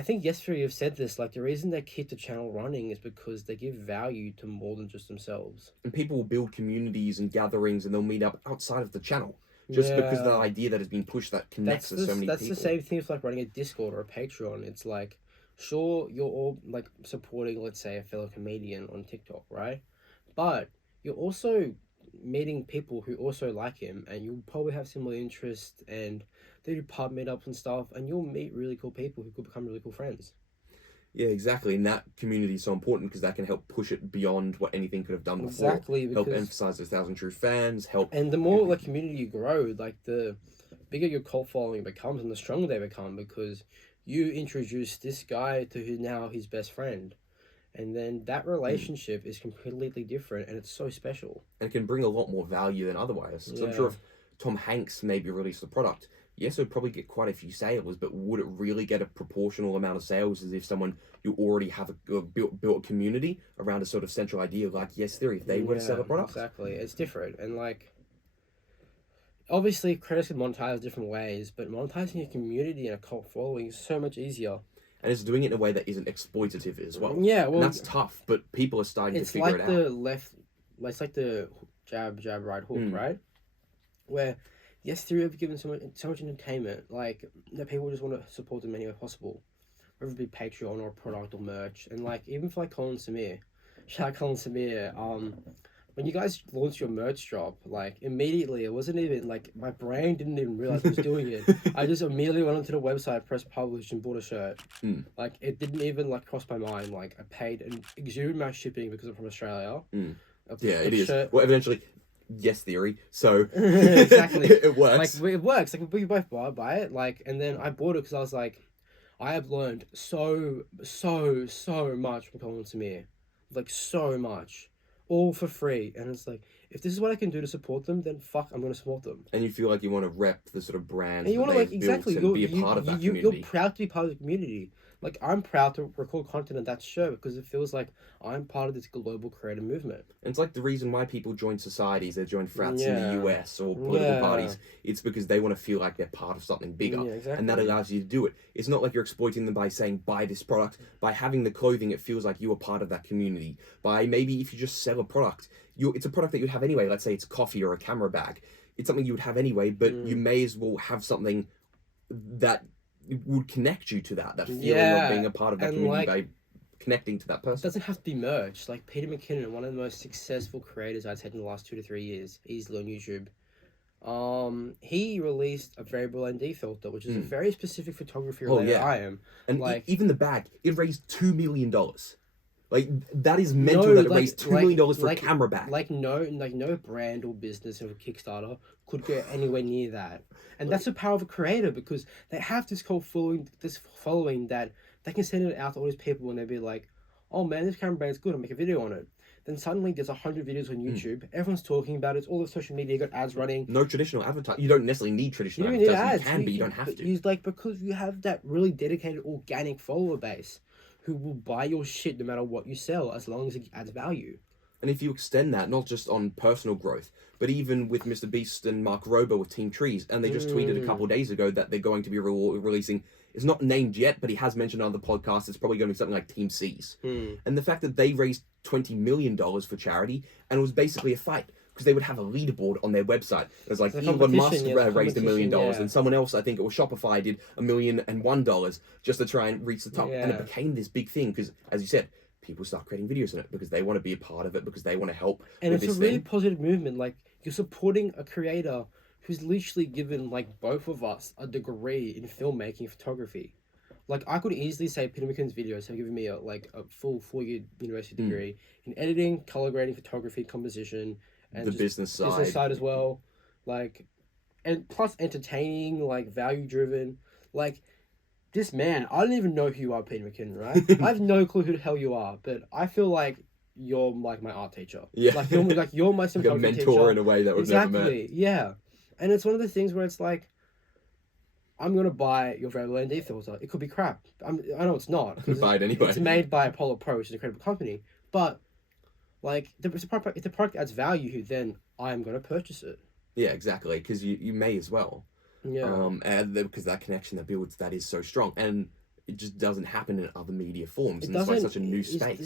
I think yesterday you've said this, like the reason they keep the channel running is because they give value to more than just themselves. And people will build communities and gatherings, and they'll meet up outside of the channel. Just because of the Yeah. idea that has been pushed that connects us so many That's the people. same thing as like running a Discord or a Patreon. It's like, sure, you're all like supporting, let's say, a fellow comedian on TikTok, right? But you're also meeting people who also like him, and you'll probably have similar interests, and they do pub meetups and stuff, and you'll meet really cool people who could become really cool friends. Yeah, exactly. And that community is so important because that can help push it beyond what anything could have done before. Exactly, Help because emphasize those 1,000 true fans, help. and the more like community you grow, like the bigger your cult following becomes and the stronger they become, because you introduce this guy to who now his best friend, and then that relationship is completely different, and it's so special. And can bring a lot more value than otherwise. So I'm sure Yeah. if Tom Hanks maybe released the product, yes, it would probably get quite a few sales, but would it really get a proportional amount of sales as if someone you already have built a community around a sort of central idea like Yes Theory, if they were to sell a product? Exactly, it's different. And like, obviously creators can monetize different ways, but monetizing a community and a cult following is so much easier. And it's doing it in a way that isn't exploitative as well. Yeah, well, and that's tough, but people are starting to figure it out. It's like the jab, right hook, right? Where Yes Theory have given so much entertainment, like that people just want to support them any way possible, whether it be Patreon or product or merch. And like, even for like Colin Samir, shout out Colin Samir, when you guys launched your merch drop, like immediately, it wasn't even like my brain didn't even realize I was doing it. I just immediately went onto the website, pressed publish, and bought a shirt. Like, it didn't even like cross my mind. Like, I paid an exuberant amount of shipping because I'm from Australia. Yeah, it is. Well, eventually, Yes Theory. So exactly, it works. Like, it works. Like, we both buy it. Like, and then I bought it because I was like, I have learned so much from Colin Samir, like so much, all for free. And it's like, if this is what I can do to support them, then fuck, I'm gonna support them. And you feel like you want to rep the sort of brands And you that want to they've like built and be a part of that community. You're proud to be part of the community. Like, I'm proud to record content on that show because it feels like I'm part of this global creative movement. And it's like the reason why people join societies, they join frats in the US or political parties. It's because they want to feel like they're part of something bigger. Yeah, exactly. And that allows you to do it. It's not like you're exploiting them by saying, buy this product. By having the clothing, it feels like you are part of that community. By maybe if you just sell a product, it's a product that you'd have anyway. Let's say it's coffee or a camera bag. It's something you would have anyway, but you may as well have something that would connect you to that feeling of being a part of that community, like, by connecting to that person. It doesn't have to be merch. Like Peter McKinnon, one of the most successful creators I'd said in the last 2 to 3 years, easily on YouTube. He released a variable ND filter, which is a very specific photography related item. And like, even the bag, it raised $2 million. Like, that is mental that it raised $2 million for a camera bag. Like no brand or business of a Kickstarter could go anywhere near that. And that's the power of a creator, because they have this following that they can send it out to all these people and they'll be like, oh man, this camera bag is good, I'll make a video on it. Then suddenly there's 100 videos on YouTube, everyone's talking about it, it's all the social media, got ads running. No traditional advertising. You don't necessarily need traditional advertising. You can, but you don't have to. It's like, because you have that really dedicated organic follower base who will buy your shit no matter what you sell, as long as it adds value. And if you extend that, not just on personal growth, but even with Mr. Beast and Mark Rober with Team Trees, and they just tweeted a couple of days ago that they're going to be releasing, it's not named yet, but he has mentioned on the podcast, it's probably going to be something like Team C's. And the fact that they raised $20 million for charity, and it was basically a fight, because they would have a leaderboard on their website. It was like, Elon Musk raised $1 million, and someone else, I think it was Shopify, did $1,001 just to try and reach the top. And it became this big thing, because, as you said, people start creating videos on it because they want to be a part of it, because they want to help. And it's a really positive movement. Like, you're supporting a creator who's literally given, like, both of us a degree in filmmaking and photography. Like, I could easily say Peter McKinnon's videos have given me a full 4-year university degree in editing, color grading, photography, composition, and the business side as well. Like, and plus entertaining, like, value driven. Like, this man, I don't even know who you are, Peter McKinnon, right? I have no clue who the hell you are, but I feel like you're like my art teacher. Yeah. Like, you're my cinematography mentor teacher. in a way that we've never met. Exactly, yeah. And it's one of the things where it's like, I'm going to buy your variable ND filter. It could be crap. I know it's not. Buy it anyway. It's made by Apollo Pro, which is an incredible company. But, like, if the product adds value, then I'm going to purchase it. Yeah, exactly. Because you may as well. Yeah. And because that connection that builds, that is so strong. And it just doesn't happen in other media forms, It and that's why it's doesn't. such a new It's space.